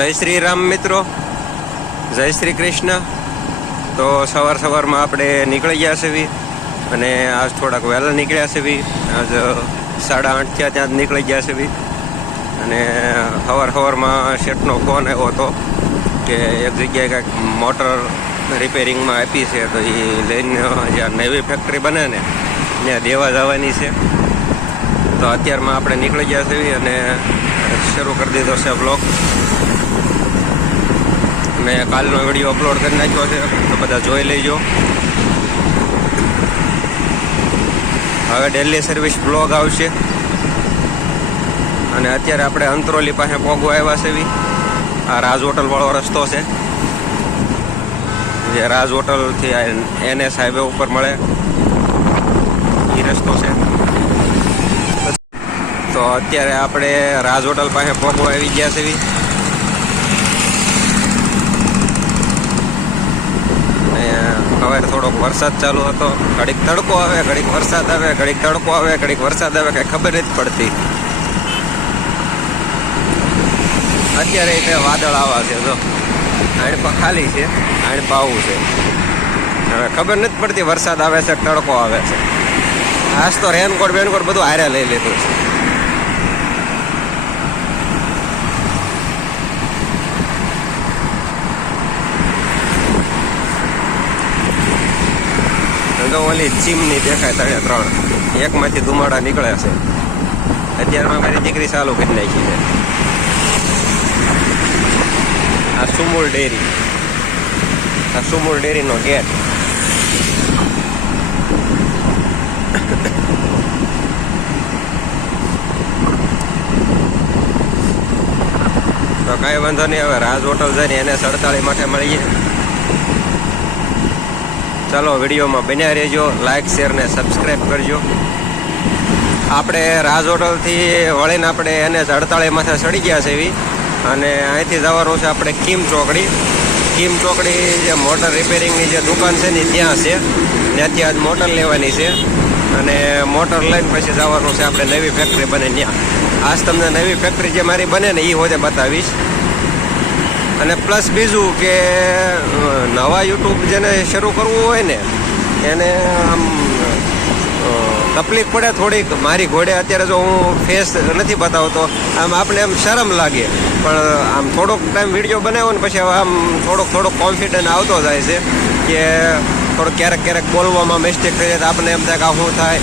જય શ્રી રામ મિત્રો, જય શ્રી કૃષ્ણ. તો સવારમાં આપણે નીકળી ગયા છે અને આજ થોડાક વહેલા નીકળ્યા છે. આજ 8:30 થયા ત્યાં જ નીકળી ગયા છે અને સવારમાં શેઠનો ફોન આવ્યો હતો કે એક જગ્યાએ કાંઈક મોટર રિપેરિંગમાં આપી છે, તો એ લઈને જ્યાં નવી ફેક્ટરી બને ને ત્યાં દેવા જવાની છે. તો અત્યારમાં આપણે નીકળી ગયા છે અને શરૂ કરી દીધો છે બ્લોગ. મેં કાલનો વિડીયો અપલોડ કરી નાખ્યો છે, તો બધા જોઈ લેજો. હવે ડેલી સર્વિસ બ્લોગ આવશે. અને અત્યારે આપણે અંતરોલી પાસે પહોંચવા આવ્યા છે. આ રાજ હોટલ વાળો રસ્તો છે, જે રાજ હોટલથી NS હાઈવે ઉપર મળે એ રસ્તો છે. તો અત્યારે આપણે રાજ હોટલ પાસે પહોંચવા આવી ગયા છે. હવે થોડોક વરસાદ ચાલુ હતો, ઘડીક તડકો આવે, ઘડીક વરસાદ આવે, ઘડીક તડકો આવે, ઘડીક વરસાદ આવે, કંઈ ખબર નથી પડતી. અત્યારે એટલે વાદળ આવા છે, જો આણપા ખાલી છે, આણપા આવું છે. હવે ખબર નથી પડતી વરસાદ આવે છે, તડકો આવે છે. આજ તો રેનકોટ બધું હારે લઈ લીધું છે. ઓલી ચીમની દેખાય 3 એકમાંથી ધુમાડા નીકળે છે. અત્યારમાં મારી દીકરી ચાલુ કરી નાખી છે. આ સુમૂલ ડેરીનો ગેટ. તો કાંઈ વાંધો નહીં, હવે રાજ હોટલ જઈને NS 48 માટે મળીએ. ચાલો વિડીયોમાં બન્યા રહેજો, લાઇક શેર ને સબસ્ક્રાઈબ કરજો. આપણે રાજ હોટલથી વળીને આપણે NS 48 માથે ચડી ગયા છે અને અહીંથી જવાનું છે આપણે કીમ ચોકડી જે મોટર રિપેરિંગની જે દુકાન છે ને ત્યાં છે. ત્યાંથી આજ મોટર લેવાની છે અને મોટર લઈને પછી જવાનું છે આપણે નવી ફેક્ટરી બને ત્યાં. આજ તમને નવી ફેક્ટરી જે મારી બને ને એ હોતે બતાવીશ. અને પ્લસ બીજું કે નવા યુટ્યુબ જેને શરૂ કરવું હોય ને એને આમ તકલીફ પડે થોડીક. મારી ઘોડે અત્યારે જો હું ફેસ નથી બતાવતો, આમ આપણે એમ શરમ લાગે, પણ આમ થોડોક ટાઈમ વિડીયો બનાવ્યો ને પછી આમ થોડોક કોન્ફિડન્સ આવતો જાય છે કે થોડુંક ક્યારેક બોલવામાં મિસ્ટેક થઈ જાય તો આપણને એમ થાય કે આ શું થાય.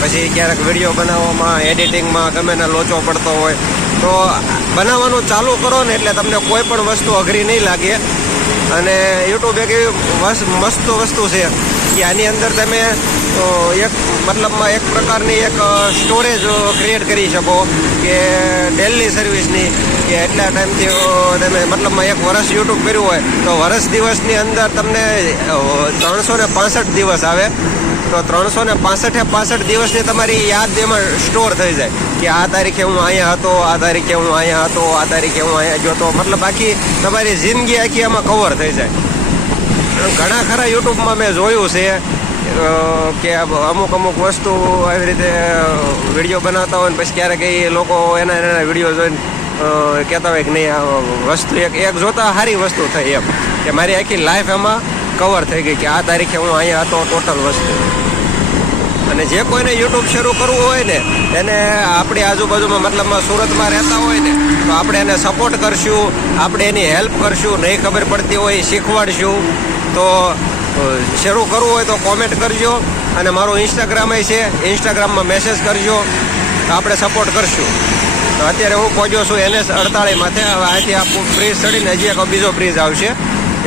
પછી ક્યારેક વિડીયો બનાવવામાં એડિટિંગમાં ગમે ને લોચો પડતો હોય તો બનાવવાનું ચાલુ કરો ને એટલે તમને કોઈ પણ વસ્તુ અઘરી નહીં લાગે. અને યુટ્યુબ એક એવી મસ્ત વસ્તુ છે કે આની અંદર તમે એક પ્રકારની એક સ્ટોરેજ ક્રિએટ કરી શકો કે ડેલી સર્વિસની, કે એટલા ટાઈમથી તમે એક વર્ષ યુટ્યુબ કર્યું હોય તો વર્ષ દિવસની અંદર તમને 365 દિવસ આવે. તો 365 દિવસની તમારી યાદ એમાં સ્ટોર થઈ જાય કે આ તારીખે હું અહીંયા હતો, આ તારીખે હું અહીંયા હતો, આ તારીખે હું અહીંયા ગયો હતો. આખી તમારી જિંદગી આખી એમાં કવર થઈ જાય. ઘણા ખરા યુટ્યુબમાં મેં જોયું છે કે અમુક વસ્તુ આવી રીતે વિડીયો બનાવતા હોય ને પછી ક્યારેક એ લોકો એના વિડીયો જોઈને કહેતા હોય કે નહીં આ વસ્તુ એક જોતા સારી વસ્તુ થઈ એમ કે મારી આખી લાઈફ એમાં કવર થઈ ગઈ કે આ તારીખે હું અહીંયા હતો, ટોટલ વસ્તુ. અને જે કોઈને યુટ્યુબ શરૂ કરવું હોય ને એને આપણી આજુબાજુમાં સુરતમાં રહેતા હોય ને તો આપણે એને સપોર્ટ કરશું, આપણે એની હેલ્પ કરશું. નહીં ખબર પડતી હોય શીખવાડશું. તો શરૂ કરવું હોય તો કોમેન્ટ કરજો. અને મારું ઇન્સ્ટાગ્રામ છે, ઇન્સ્ટાગ્રામમાં મેસેજ કરજો, તો આપણે સપોર્ટ કરશું. તો અત્યારે હું પહોંચ્યો છું NS 48 માથે. હવે અહીંથી આખું બ્રિજ ચડીને હજી એક બીજો બ્રિજ આવશે.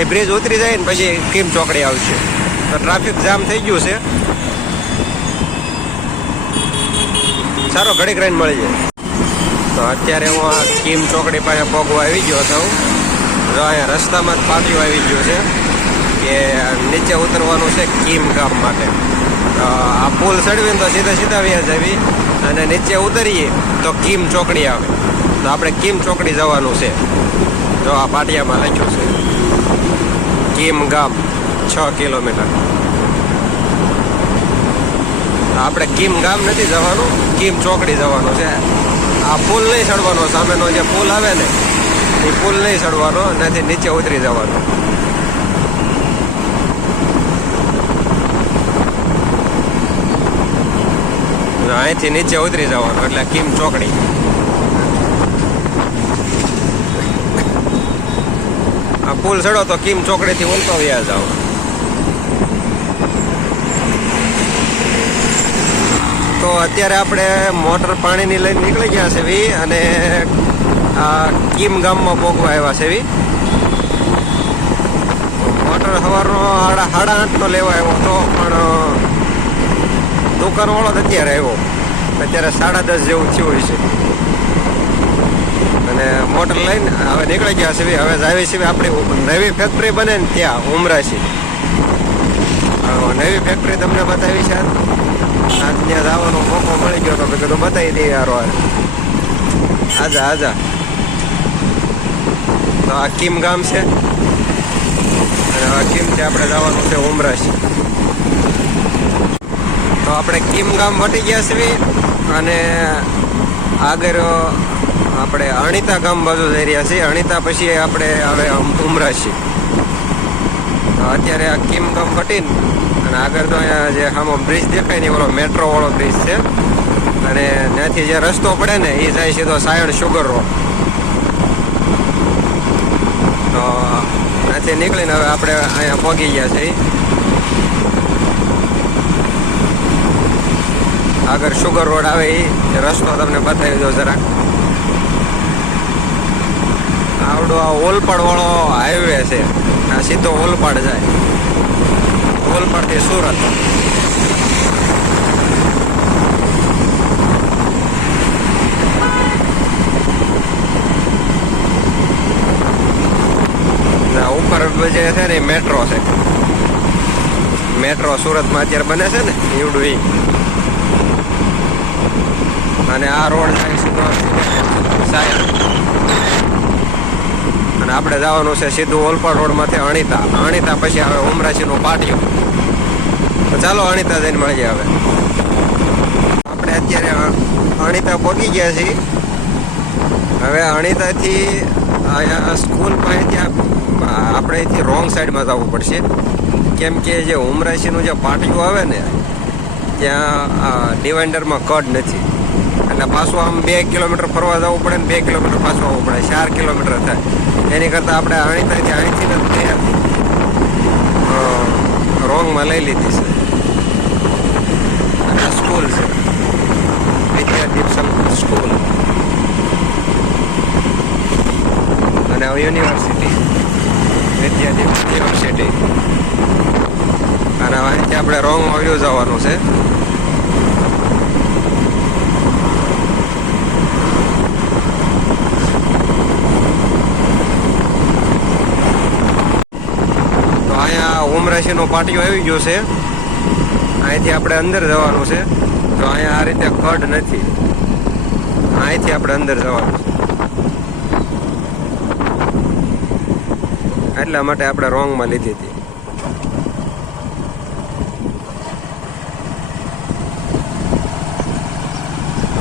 એ બ્રિજ ઉતરી જાય ને પછી કીમ ચોકડી આવશે. તો ટ્રાફિક જામ થઈ ગયું છે. સારો ઘડીક રહીને મળી જાય. તો અત્યારે હું આ કીમ ચોકડી પાસે પહોંચવા આવી ગયો છું. જો અહીંયા રસ્તામાં જ પાટિયું આવી ગયું છે કે નીચે ઉતરવાનું છે કીમ ગામ માટે. આ પુલ ચડવીને તો સીધા વ્યાજ આવી અને નીચે ઉતરીએ તો કીમ ચોકડી આવે. તો આપણે કીમ ચોકડી જવાનું છે. જો આ પાટિયામાં લખ્યું છે કીમ ગામ 6 કિલોમીટર. આપણે કીમ ગામ નથી જવાનું, કીમ ચોકડી જવાનું છે. આ પુલ નહીં ચડવાનો, સામેનો જે પુલ આવે ને એ પુલ નહીં ચડવાનો, એનાથી નીચે ઉતરી જવાનું. અહીંથી નીચે ઉતરી જવાનું એટલે કિમ ચોકડી. આ પુલ ચડો તો કિમ ચોકડીથી ઉલટો વ્યા જાવ. તો અત્યારે આપણે મોટર પાણીની લઈને નીકળી ગયા છે વી, અને આ કિમ ગામમાં પહોંચવા આવ્યા છે વી. મોટર સવારનો 8:30નો લેવા આવ્યો હતો, પણ દુકાનવાળો જ અત્યારે આવ્યો. અત્યારે 10:30 જેવું થયું હોય છે, અને મોટર લઈને હવે નીકળી ગયા છે. હવે જાવી છે આપણી નવી ફેક્ટરી બને ને ત્યાં ઉમરાશી. નવી ફેક્ટરી તમને બતાવી છે. આજ ત્યાં જવાનો મોકો મળી ગયો તો મેં કીધું બતાવી દઈએ યાર. આજા આજા. તો આ કિમ ગામ છે, અને આ કિમથી આપણે જવાનું છે ઉમરાશી. તો આપણે કિમ ગામ વટી ગયા છીએ, અને આગળ આપણે અણીતા ગામ બાજુ જઈ રહ્યા છીએ. અણીતા પછી આપણે હવે ઉમરાશી. અત્યારે આ કિમ ગામ વટીને અને આગળ તો અહીંયા જે આમ બ્રિજ દેખાય ને, ઓલો મેટ્રો વાળો બ્રિજ છે, અને ત્યાંથી જે રસ્તો પડે ને એ જાય સીધો સાયણ શુગર રોડ. તો ત્યાંથી નીકળીને હવે આપણે અહીંયા પહોંચી ગયા છે. આગળ શુગર રોડ આવે એ રસ્તો તમને બતાવી દો જરાક. આવડો આ ઓલપાડ વાળો હાઈવે છે, આ સીધો ઓલપાડ જાય. ઓલપાડથી સુરત. ઉપર જે છે ને મેટ્રો છે. મેટ્રો સુરતમાં અત્યારે બને છે ને એવડું એ. અને આ રોડ જાય સીધો સાયણ, અને આપણે જવાનું છે સીધું ઓલપાડ રોડમાંથી અણીતા. અણીતા પછી આવે ઉમરાશીનું પાટિયું. તો ચાલો અણીતા જઈને મળીએ. હવે આપણે અત્યારે અણીતા પહોંચી ગયા છીએ. હવે અણીતાથી અહીંયા સ્કૂલ પાસે ત્યાં આપણે અહીંથી રોંગ સાઈડમાં જવું પડશે, કેમ કે જે ઉમરાશીનું જે પાટિયું આવે ને ત્યાં ડિવાઇડરમાં કડ નથી, એટલે પાછું આમ 2 કિલોમીટર ફરવા જવું પડે ને 2 કિલોમીટર પાછું આવવું પડે, 4 કિલોમીટર થાય. એની કરતાં આપણે અણીતાથી અહીંથી નથી રોંગમાં લઈ લીધી છે. અને સ્કૂલ છે વિદ્યાદીપ સ્કૂલ, અને યુનિવર્સિટી વિદ્યાદીપ યુનિવર્સિટી. અને અહીંથી આપણે રોંગમાં વ્યૂ જવાનું છે. ઉમરાશીનું પાટિયું આવી ગયું છે. અહીંથી આપણે અંદર જવાનું છે. તો અહીંયા આ રીતે કડ નથી, અહીંથી આપણે અંદર જવાનું છે. એટલા માટે આપણે રોંગમાં લીધી હતી.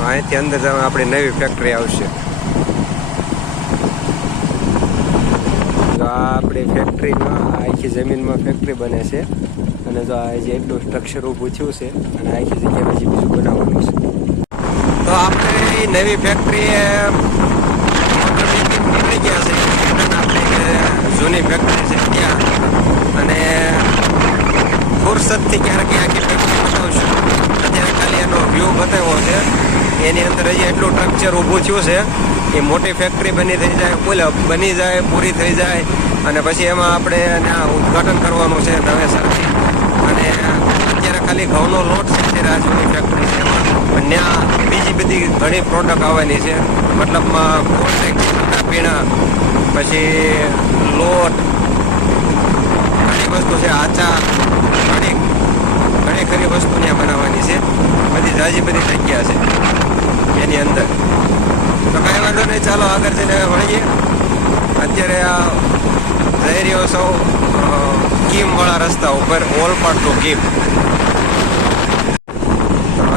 અહીંથી અંદર જવા આપણી નવી ફેક્ટરી આવશે. આપણી ફેક્ટરીમાં આખી જમીનમાં ફેક્ટરી બને છે, અને જો આ જે એટલું સ્ટ્રક્ચર ઊભું થયું છે, અને આખી જગ્યા પછી બીજું બનાવવાનું છે. તો આપણે નવી ફેક્ટરી નીકળી ગયા છે. આપણી જૂની ફેક્ટરી છે ત્યાં, અને ફુરસદથી ક્યારેક આખી ફેક્ટરી બતાવશું. અત્યારે ખાલી એનો વ્યૂ બતાવ્યો છે. એની અંદર હજી એટલું સ્ટ્રક્ચર ઊભું થયું છે કે મોટી ફેક્ટરી બની જાય પૂરી થઈ જાય, અને પછી એમાં આપણે ત્યાં ઉદ્ઘાટન કરવાનું છે નવેસરથી. અને અત્યારે ખાલી ઘઉંનો લોટ છે આ જૂની ફેક્ટરી છે, પણ ત્યાં બીજી બધી ઘણી પ્રોડક્ટ આવવાની છે. મતલબમાં કોલ્ડ્રિંક્સ, પીણા, પછી લોટ, ઘણી વસ્તુ છે, આચા, ઘણી ખરી વસ્તુ ત્યાં બનાવવાની છે. બધી જાજી બધી જગ્યા છે એની અંદર. તો કાંઈ વાંધો નહીં, ચાલો આગળ જઈને મળીએ. અત્યારે આ જઈ રહ્યો સૌ કિમવાળા રસ્તા ઉપર, ઓલપાડ ટુ કિમ.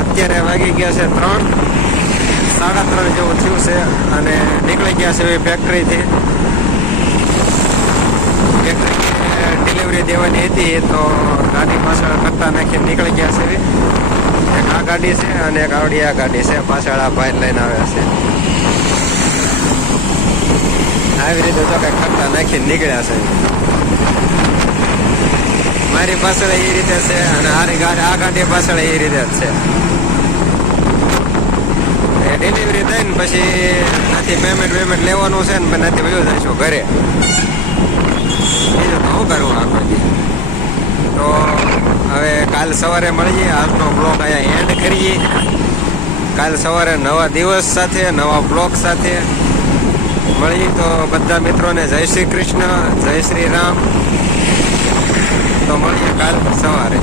અત્યારે વાગી ગયા છે 3, 3:30 જેવું થયું છે, અને નીકળી ગયા છે એ ફેક્ટરીથી. દેવાની હતી તો ગાડી પાછળ કરતા નાખીને નીકળી ગયા છે. એક આ ગાડી છે અને એક આવડી આ ગાડી છે. પાછળ આ ભાઈ લઈને આવે છે. આવી રીતે જો કઈ કરતા નાખીને નીકળ્યા છે. મારી પાછળ એ રીતે છે અને આ ગાડી પાછળ એ રીતે જ છે. ડિલિવરી દઈને પછી નથી પેમેન્ટ લેવાનું છે ને નથી વયું જઈશું ઘરે. બીજું તો શું કરવું આખો દી. તો હવે કાલ સવારે મળીએ. આજનો બ્લોગ અહીંયા એન્ડ કરીએ. કાલ સવારે નવા દિવસ સાથે નવા બ્લોગ સાથે મળીએ. તો બધા મિત્રોને જય શ્રી કૃષ્ણ, જય શ્રી રામ. તો મળીએ કાલ સવારે.